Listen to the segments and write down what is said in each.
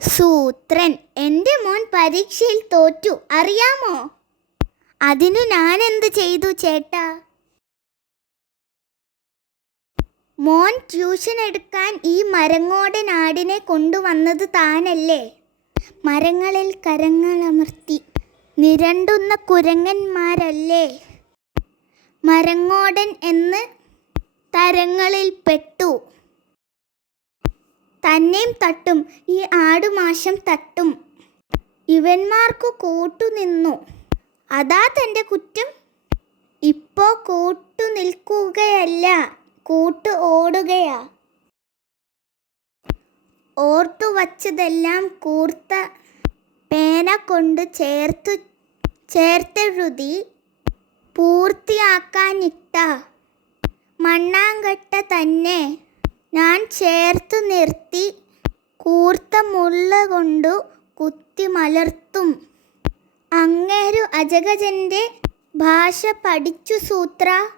സൂത്രൻ എന്റെ മോൻ പരീക്ഷയിൽ തോറ്റു അറിയാമോ? അതിനു ഞാൻ എന്ത് ചെയ്തു ചേട്ടാ? മോൻ ട്യൂഷൻ എടുക്കാൻ ഈ മരങ്ങോടെ നാടിനെ കൊണ്ടുവന്നത് താനല്ലേ? മരങ്ങളിൽ കരങ്ങളമർത്തി നിരണ്ടുന്ന കുരങ്ങന്മാരല്ലേ? മരങ്ങോടൻ എന്ന് തരങ്ങളിൽ പെട്ടു തന്നെയും തട്ടും. ഈ ആടുമാശം തട്ടും. ഇവന്മാർക്കു കൂട്ടുനിന്നു അതാ തന്റെ കുറ്റം. ഇപ്പോ കൂട്ടു നിൽക്കുകയല്ല കൂട്ട് ഓടുകയാ. ഓർത്തു വച്ചതെല്ലാം കൂർത്ത പേന കൊണ്ട് ചേർത്തു ചേർത്തെഴുതി പൂർത്തിയാക്കാനിട്ട മണ്ണാങ്കട്ട തന്നെ ഞാൻ ചേർത്തു നിർത്തി കൂർത്ത മുള്ള കൊണ്ടു കുത്തി മലർത്തും. അങ്ങേരു അജഗജന്റെ ഭാഷ പഠിച്ചു സൂത്ര.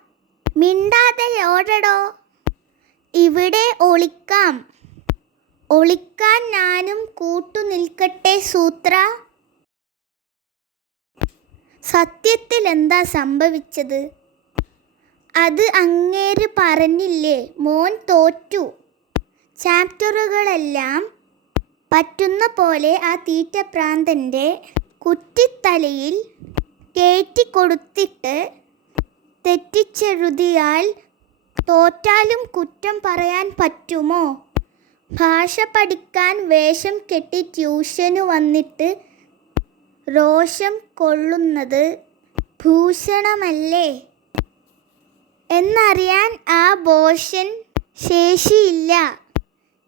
മിണ്ടാതെ ഓടടോ. ഇവിടെ ഒളിക്കാം. ഒളിക്കാൻ ഞാനും കൂട്ടു നിൽക്കട്ടെ സൂത്ര. സത്യത്തിൽ എന്താ സംഭവിച്ചത്? അത് അങ്ങേര് പറഞ്ഞില്ലേ? മോൻ തോറ്റു. ചാപ്റ്ററുകളെല്ലാം പറ്റുന്ന പോലെ ആ തീറ്റപ്രാന്തന്റെ കുറ്റിത്തലയിൽ കയറ്റിക്കൊടുത്തിട്ട് തെറ്റിച്ചെഴുതിയാൽ തോറ്റാലും കുറ്റം പറയാൻ പറ്റുമോ? ഭാഷ പഠിക്കാൻ വേഷം കെട്ടി ട്യൂഷന് വന്നിട്ട് രോഷം കൊള്ളുന്നത് ഭൂഷണമല്ലേ? എന്നറിയാൻ ആ ബോഷൻ ശേഷിയില്ല.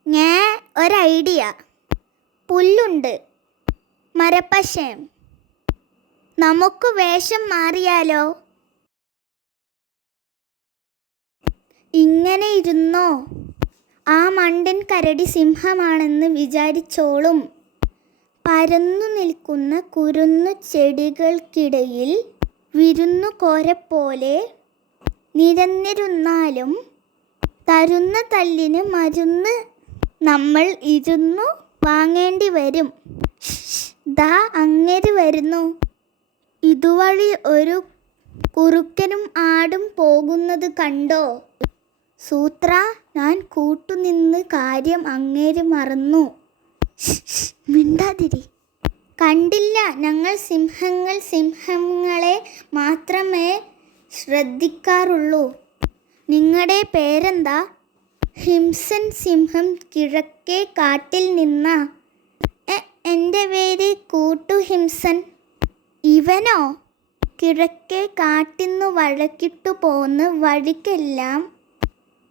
ഞാൻ ഒരൈഡിയ. പുല്ലുണ്ട്. മരപ്പശയം നമുക്ക് വേഷം മാറിയാലോ? ഇങ്ങനെ ഇരുന്നോ? ആ മണ്ടൻ കരടി സിംഹമാണെന്ന് വിചാരിച്ചോളും. പരന്നു നിൽക്കുന്ന കുരുന്നു ചെടികൾക്കിടയിൽ വിരുന്നുകോരെപ്പോലെ നിരന്നിരുന്നാലും തരുന്ന തല്ലിന് മരുന്ന് നമ്മൾ ഇരുന്നു വാങ്ങേണ്ടി വരും. ദാ അങ്ങേര് വരുന്നു. ഇതുവഴി ഒരു കുറുക്കനും ആടും പോകുന്നത് കണ്ടോ? സൂത്ര ഞാൻ കൂട്ടുനിന്ന് കാര്യം അങ്ങേര് മറന്നു. മിണ്ടാതിരി. കണ്ടില്ല ഞങ്ങൾ സിംഹങ്ങൾ സിംഹങ്ങളെ മാത്രമേ ശ്രദ്ധിക്കാറുള്ളൂ. നിങ്ങളുടെ പേരെന്താ? ഹിംസൻ സിംഹം കിഴക്കേ കാട്ടിൽ നിന്ന. എന്റെ പേര് കൂട്ടുഹിംസൻ. ഇവനോ? കിഴക്കേ കാട്ടിന്നു വഴക്കിട്ടു പോന്ന് വഴിക്കെല്ലാം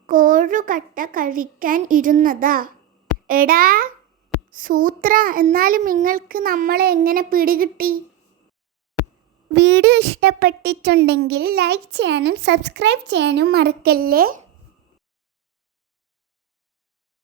കോഴുകട്ട കഴിക്കാൻ ഇരുന്നതാ. എടാ സൂത്ര എന്നാലും നിങ്ങൾക്ക് നമ്മളെ എങ്ങനെ പിടികിട്ടി? വീഡിയോ ഇഷ്ടപ്പെട്ടിട്ടുണ്ടെങ്കിൽ ലൈക്ക് ചെയ്യാനും സബ്സ്ക്രൈബ് ചെയ്യാനും മറക്കല്ലേ?